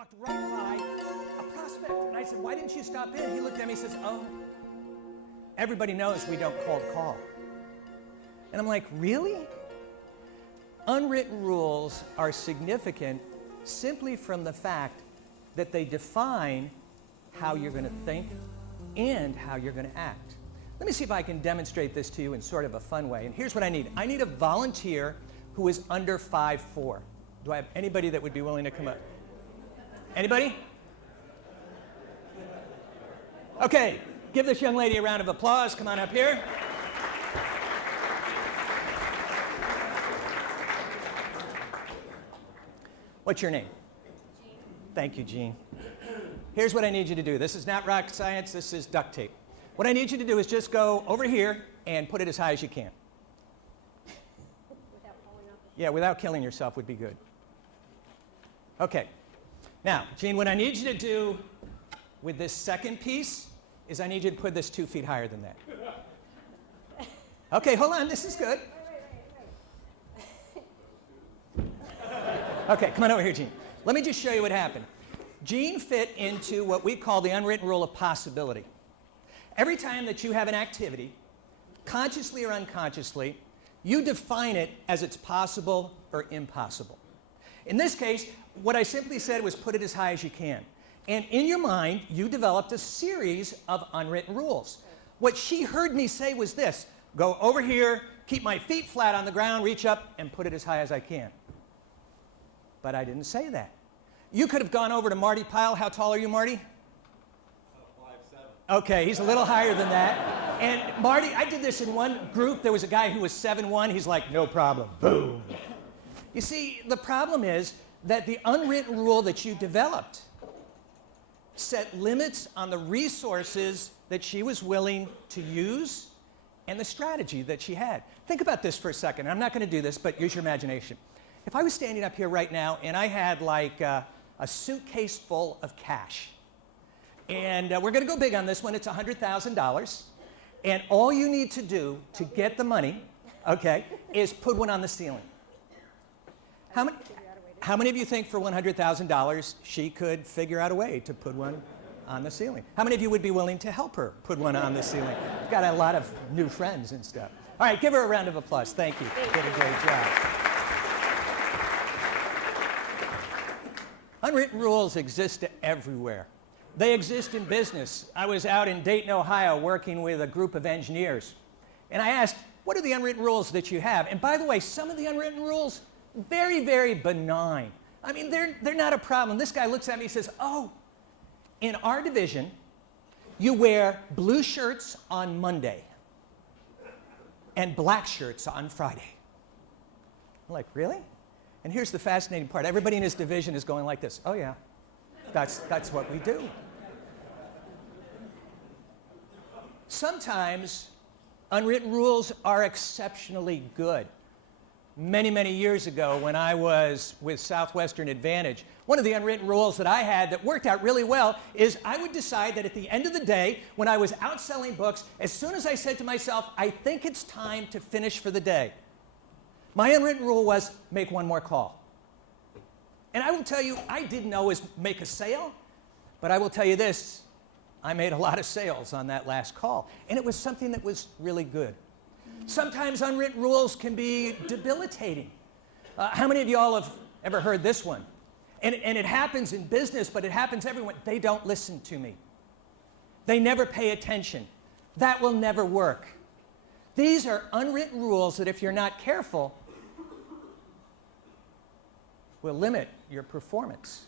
walked right by a prospect. And I said, why didn't you stop in? He looked at me and says, oh, everybody knows we don't cold call. And I'm like, really? Unwritten rules are significant simply from the fact that they define how you're going to think and how you're going to act. Let me see if I can demonstrate this to you in sort of a fun way. And here's what I need. I need a volunteer who is under 5'4". Do I have anybody that would be willing to come up? Anybody? Okay, give this young lady a round of applause. Come on up here. What's your name? Jean. Thank you, Jean. Here's what I need you to do. This is not rocket science. This is duct tape. What I need you to do is just go over here and put it as high as you can. Without falling off? Yeah, without killing yourself would be good. Okay. Now, Jean, what I need you to do with this second piece is I need you to put this 2 feet higher than that. Okay, hold on. This is good. Okay, come on over here, Jean. Let me just show you what happened. Jean fit into what we call the unwritten rule of possibility. Every time that you have an activity, consciously or unconsciously, you define it as it's possible or impossible. In this case, what I simply said was put it as high as you can. And in your mind, you developed a series of unwritten rules. What she heard me say was this: go over here, keep my feet flat on the ground, reach up, and put it as high as I can. But I didn't say that. You could have gone over to Marty Pyle. How tall are you, Marty? 5'7". Okay, he's a little higher than that. And Marty, I did this in one group. There was a guy who was 7'1". He's like, no problem. Boom. You see, the problem is that the unwritten rule that you developed set limits on the resources that she was willing to use and the strategy that she had. Think about this for a second. I'm not going to do this, but use your imagination. If I was standing up here right now and I had like a suitcase full of cash, and we're going to go big on this one, it's $100,000, and all you need to do to get the money, okay, is put one on the ceiling. How many of you think for $100,000 she could figure out a way to put one on the ceiling? How many of you would be willing to help her put one on the ceiling? We've got a lot of new friends and stuff. All right, give her a round of applause. Thank you. Did a great job. Unwritten rules exist everywhere. They exist in business. I was out in Dayton, Ohio, working with a group of engineers. And I asked, what are the unwritten rules that you have? And by the way, some of the unwritten rules, very, very benign. I mean, they're not a problem. This guy looks at me and says, oh, in our division, you wear blue shirts on Monday and black shirts on Friday. I'm like, really? And here's the fascinating part. Everybody in his division is going like this. Oh, yeah, that's what we do. Sometimes unwritten rules are exceptionally good. Many, many years ago, when I was with Southwestern Advantage, one of the unwritten rules that I had that worked out really well is I would decide that at the end of the day, when I was out selling books, as soon as I said to myself, I think it's time to finish for the day, my unwritten rule was make one more call. And I will tell you, I didn't always make a sale, but I will tell you this, I made a lot of sales on that last call. And it was something that was really good. Sometimes unwritten rules can be debilitating. How many of you all have ever heard this one? And it happens in business, but it happens everywhere. They don't listen to me. They never pay attention. That will never work. These are unwritten rules that if you're not careful, will limit your performance.